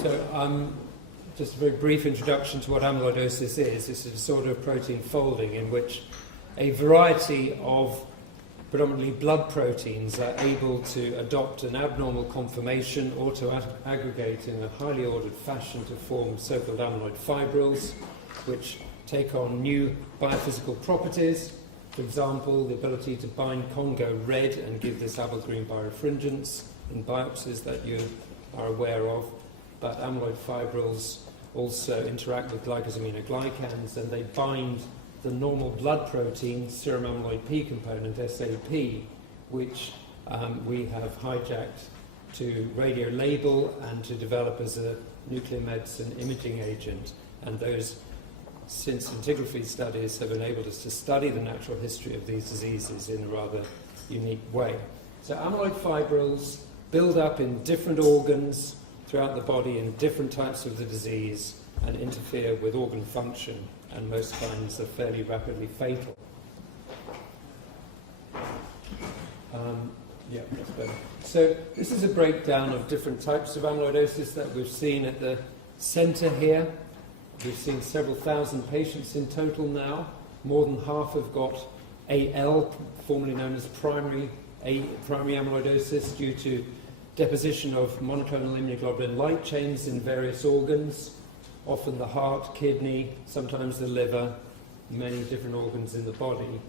So just a very brief introduction to what amyloidosis is. It's a disorder of protein folding in which a variety of predominantly blood proteins are able to adopt an abnormal conformation or to aggregate in a highly ordered fashion to form so-called amyloid fibrils, which take on new biophysical properties. For example, the ability to bind Congo red and give this apple-green birefringence in biopsies that you are aware of. But amyloid fibrils also interact with glycosaminoglycans, and they bind the normal blood protein, serum amyloid P component, SAP, which we have hijacked to radio-label and to develop as a nuclear medicine imaging agent. And those scintigraphy studies have enabled us to study the natural history of these diseases in a rather unique way. So amyloid fibrils build up in different organs throughout the body in different types of the disease and interfere with organ function, and most times are fairly rapidly fatal. Yeah, that's better. So this is a breakdown of different types of amyloidosis that we've seen at the centre here. We've seen several thousand patients in total now. More than half have got AL, formerly known as primary amyloidosis, due to deposition of monoclonal immunoglobulin light chains in various organs, often the heart, kidney, sometimes the liver, many different organs in the body.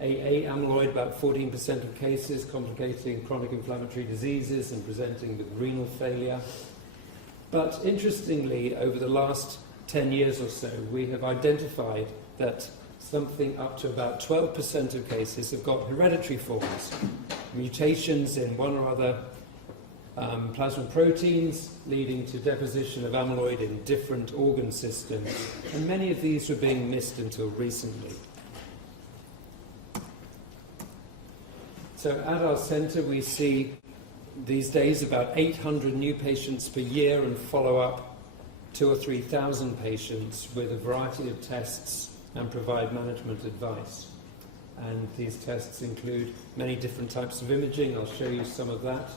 AA amyloid, about 14% of cases, complicating chronic inflammatory diseases and presenting with renal failure. But interestingly, over the last 10 years or so, we have identified that something up to about 12% of cases have got hereditary forms, mutations in one or other plasma proteins leading to deposition of amyloid in different organ systems, and many of these were being missed until recently. So at our centre we see these days about 800 new patients per year and follow up 2,000 or 3,000 patients with a variety of tests and provide management advice. And these tests include many different types of imaging. I'll show you some of that.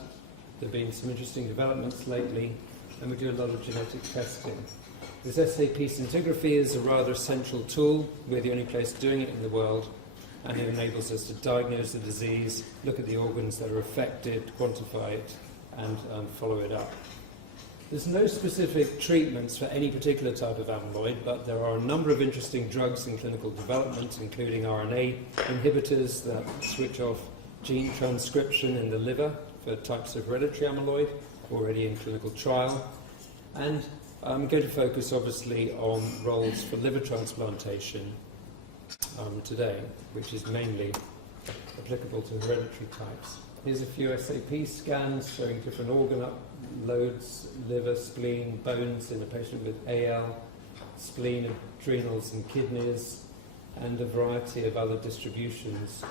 There have been some interesting developments lately, and we do a lot of genetic testing. This SAP scintigraphy is a rather essential tool. We're the only place doing it in the world, and it enables us to diagnose the disease, look at the organs that are affected, quantify it, and follow it up. There's no specific treatments for any particular type of amyloid, but there are a number of interesting drugs in clinical development, including RNA inhibitors that switch off gene transcription in the liver for types of hereditary amyloid, already in clinical trial. And I'm going to focus obviously on roles for liver transplantation today, which is mainly applicable to hereditary types. Here's a few SAP scans showing different organ uploads, liver, spleen, bones in a patient with AL, spleen, adrenals and kidneys, and a variety of other distributions.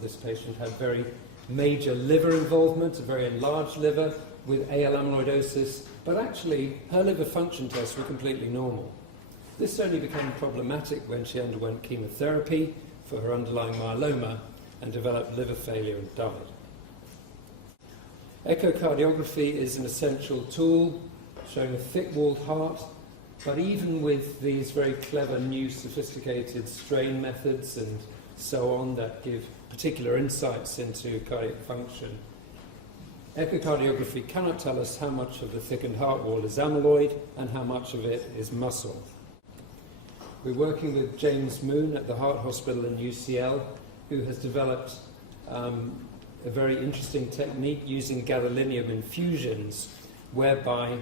This patient had very major liver involvement, a very enlarged liver with AL amyloidosis, but actually her liver function tests were completely normal. This only became problematic when she underwent chemotherapy for her underlying myeloma and developed liver failure and died. Echocardiography is an essential tool showing a thick-walled heart, but even with these very clever new sophisticated strain methods and so on that give particular insights into cardiac function, echocardiography cannot tell us how much of the thickened heart wall is amyloid and how much of it is muscle. We're working with James Moon at the Heart Hospital in UCL, who has developed a very interesting technique using gadolinium infusions, whereby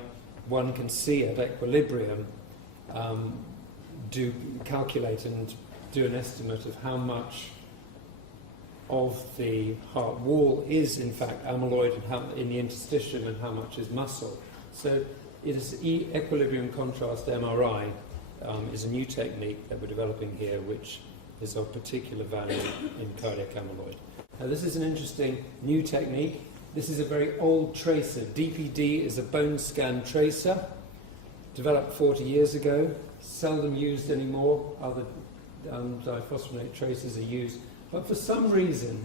one can see at equilibrium, calculate and do an estimate of how much of the heart wall is in fact amyloid and how, in the interstitium, and how much is muscle. So it is equilibrium contrast MRI is a new technique that we're developing here, which is of particular value in cardiac amyloid. Now this is an interesting new technique. This is a very old tracer. DPD is a bone scan tracer, developed 40 years ago, seldom used anymore. Other diphosphonate tracers are used. But for some reason,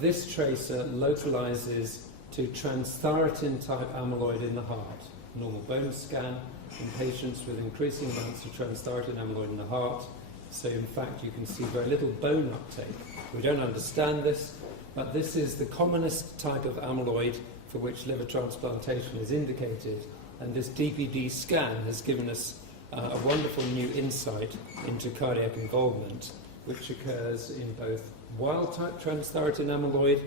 this tracer localizes to transthyretin type amyloid in the heart. normal bone scan in patients with increasing amounts of transthyretin amyloid in the heart. So in fact you can see very little bone uptake. We don't understand this, but this is the commonest type of amyloid for which liver transplantation is indicated, and this DPD scan has given us a wonderful new insight into cardiac involvement, which occurs in both wild-type transthyretin amyloid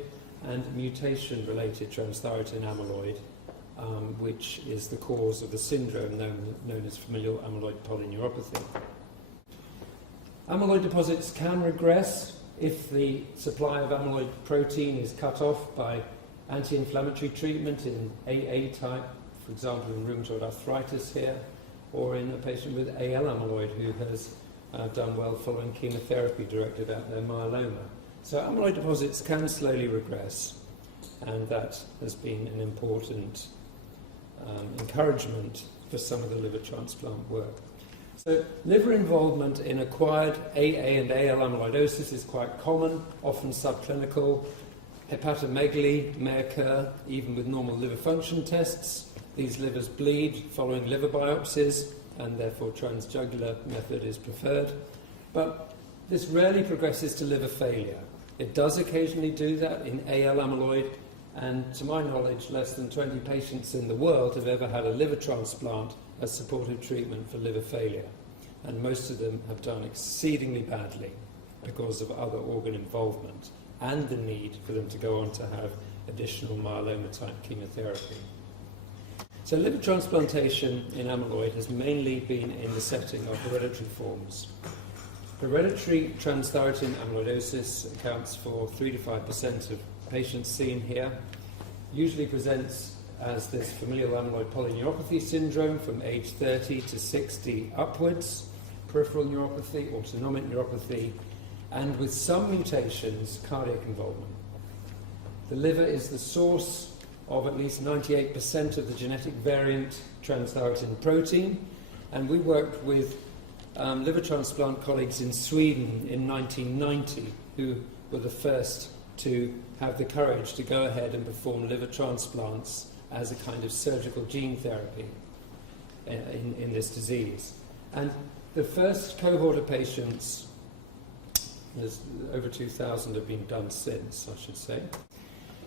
and mutation-related transthyretin amyloid, which is the cause of the syndrome known as familial amyloid polyneuropathy. Amyloid deposits can regress if the supply of amyloid protein is cut off by anti-inflammatory treatment in AA type, for example in rheumatoid arthritis here, or in a patient with AL amyloid who has done well following chemotherapy directed at their myeloma. So amyloid deposits can slowly regress, and that has been an important encouragement for some of the liver transplant work. So liver involvement in acquired AA and AL amyloidosis is quite common, often subclinical. Hepatomegaly may occur even with normal liver function tests. These livers bleed following liver biopsies, and therefore transjugular method is preferred. But this rarely progresses to liver failure. It does occasionally do that in AL amyloid, and to my knowledge, less than 20 patients in the world have ever had a liver transplant as supportive treatment for liver failure. And most of them have done exceedingly badly because of other organ involvement and the need for them to go on to have additional myeloma-type chemotherapy. So liver transplantation in amyloid has mainly been in the setting of hereditary forms. Hereditary transthyretin amyloidosis accounts for 3 to 5% of patients seen here. Usually presents as this familial amyloid polyneuropathy syndrome from age 30 to 60 upwards, peripheral neuropathy, autonomic neuropathy, and with some mutations, cardiac involvement. The liver is the source of at least 98% of the genetic variant transthyretin protein, and we worked with liver transplant colleagues in Sweden in 1990 who were the first to have the courage to go ahead and perform liver transplants as a kind of surgical gene therapy in this disease. And the first cohort of patients, there's over 2,000 have been done since, I should say.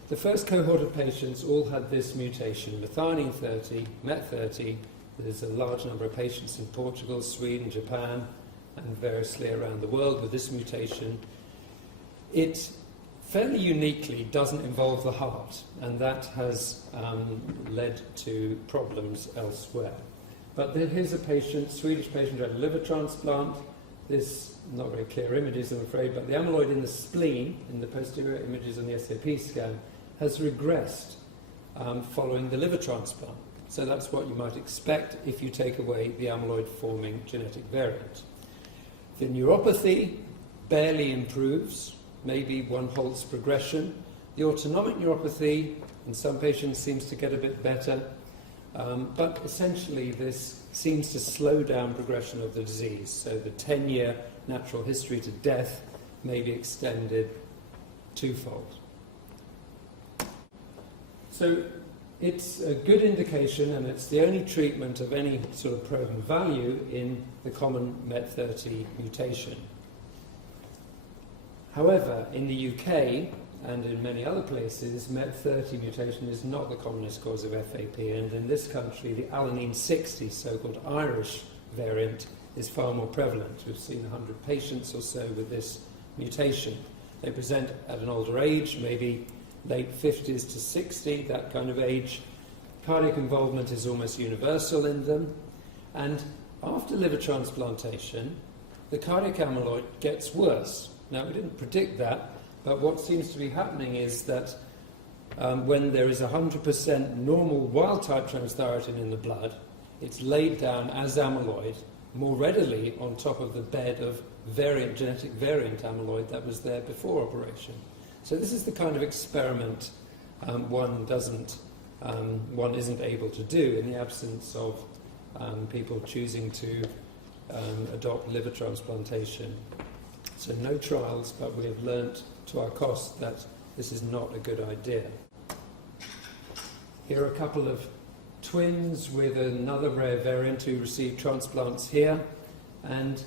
The first cohort of patients all had this mutation, methionine 30, MET30. There's a large number of patients in Portugal, Sweden, Japan, and variously around the world with this mutation. It fairly uniquely doesn't involve the heart, and that has led to problems elsewhere. But here's a patient, Swedish patient who had a liver transplant. This, not very clear images I'm afraid, but the amyloid in the spleen, in the posterior images on the SAP scan, has regressed following the liver transplant. So that's what you might expect if you take away the amyloid-forming genetic variant. The neuropathy barely improves, maybe one halts progression. The autonomic neuropathy in some patients seems to get a bit better, but essentially this seems to slow down progression of the disease. So the 10-year natural history to death may be extended twofold. So it's a good indication, and it's the only treatment of any sort of proven value in the common MET30 mutation. However, in the UK and in many other places, MET30 mutation is not the commonest cause of FAP, and in this country, the alanine 60, so-called Irish variant, is far more prevalent. We've seen 100 patients or so with this mutation. They present at an older age, maybe late 50s to 60, that kind of age. Cardiac involvement is almost universal in them. And after liver transplantation, the cardiac amyloid gets worse. Now, we didn't predict that, but what seems to be happening is that when there is 100% normal wild-type transthyretin in the blood, it's laid down as amyloid more readily on top of the bed of genetic variant amyloid that was there before operation. So this is the kind of experiment one isn't able to do in the absence of people choosing to adopt liver transplantation. So no trials, but we have learnt to our cost that this is not a good idea. Here are a couple of twins with another rare variant who received transplants here, and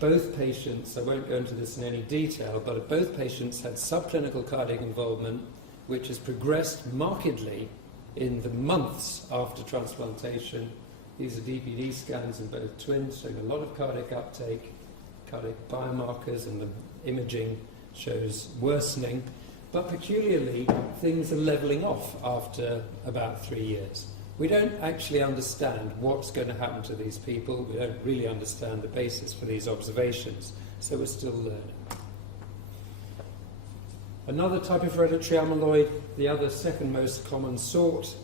both patients, I won't go into this in any detail, but both patients had subclinical cardiac involvement which has progressed markedly in the months after transplantation. These are DPD scans in both twins showing a lot of cardiac uptake, cardiac biomarkers, and the imaging shows worsening. But peculiarly, things are levelling off after about 3 years. We don't actually understand what's going to happen to these people. We don't really understand the basis for these observations, so we're still learning. Another type of hereditary amyloid, the other second most common sort,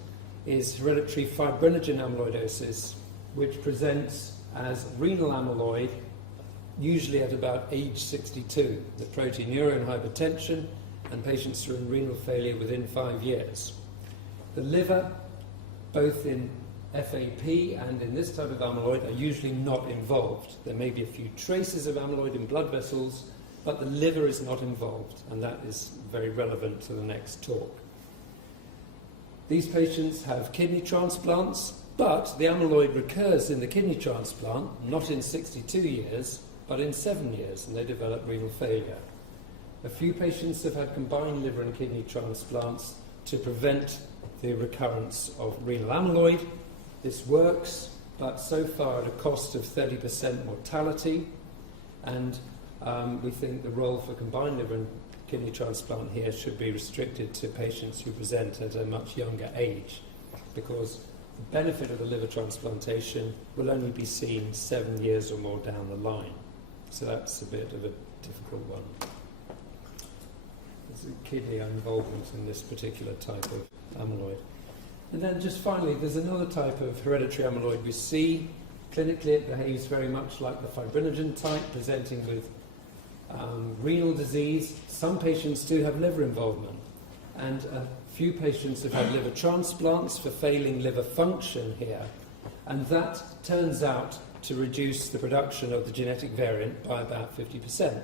is hereditary fibrinogen amyloidosis, which presents as renal amyloid, usually at about age 62, the proteinuria and hypertension, and patients are in renal failure within 5 years. The liver, both in FAP and in this type of amyloid, are usually not involved. There may be a few traces of amyloid in blood vessels, but the liver is not involved, and that is very relevant to the next talk. These patients have kidney transplants, but the amyloid recurs in the kidney transplant, not in 62 years, but in 7 years, and they develop renal failure. A few patients have had combined liver and kidney transplants to prevent the recurrence of renal amyloid. This works, but so far at a cost of 30% mortality, and we think the role for combined liver and kidney transplant here should be restricted to patients who present at a much younger age, because the benefit of the liver transplantation will only be seen 7 years or more down the line. So that's a bit of a difficult one. There's a kidney involvement in this particular type of amyloid. And then just finally, there's another type of hereditary amyloid we see. Clinically, it behaves very much like the fibrinogen type, presenting with renal disease. Some patients do have liver involvement, and a few patients have had liver transplants for failing liver function here, and that turns out to reduce the production of the genetic variant by about 50%.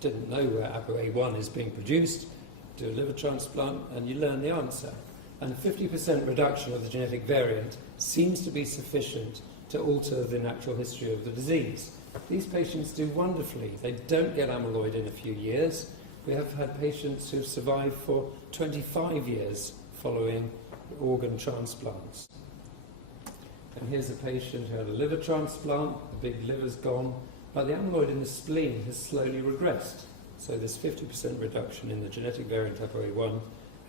Didn't know where ApoA1 is being produced, do a liver transplant, and you learn the answer. And 50% reduction of the genetic variant seems to be sufficient to alter the natural history of the disease. These patients do wonderfully. They don't get amyloid in a few years. We have had patients who've survived for 25 years following organ transplants. And here's a patient who had a liver transplant. The big liver's gone, but the amyloid in the spleen has slowly regressed. So this 50% reduction in the genetic variant ApoA1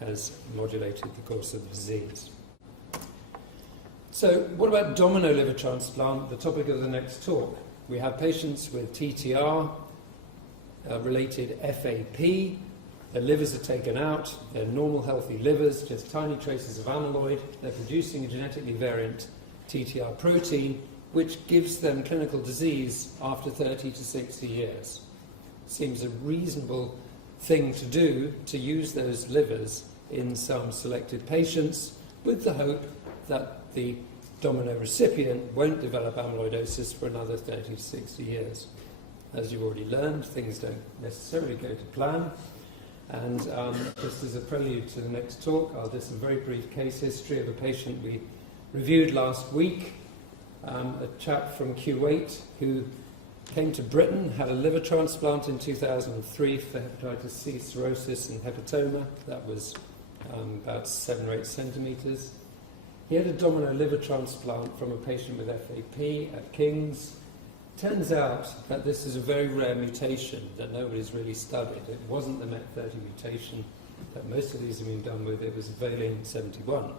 has modulated the course of the disease. So what about domino liver transplant, the topic of the next talk? We have patients with TTR, related FAP. Their livers are taken out. They're normal, healthy livers, just tiny traces of amyloid. They're producing a genetically variant TTR protein, which gives them clinical disease after 30 to 60 years. Seems a reasonable thing to do, to use those livers in some selected patients, with the hope that the domino recipient won't develop amyloidosis for another 30 to 60 years. As you've already learned, things don't necessarily go to plan. And just as a prelude to the next talk, I'll do some very brief case history of a patient we reviewed last week, a chap from Kuwait who came to Britain, had a liver transplant in 2003 for hepatitis C, cirrhosis and hepatoma. That was about 7 or 8 centimetres. He had a domino liver transplant from a patient with FAP at King's. Turns out that this is a very rare mutation that nobody's really studied. It wasn't the MET30 mutation that most of these have been done with, it was valine 71.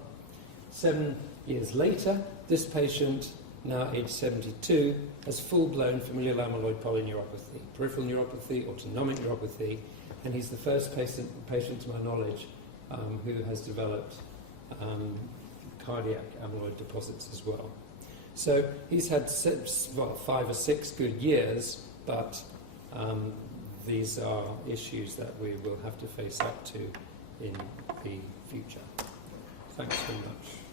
7 years later, this patient, now age 72, has full-blown familial amyloid polyneuropathy, peripheral neuropathy, autonomic neuropathy, and he's the first patient to my knowledge who has developed cardiac amyloid deposits as well. So he's had 5 or 6 good years, but these are issues that we will have to face up to in the future. Thanks very much.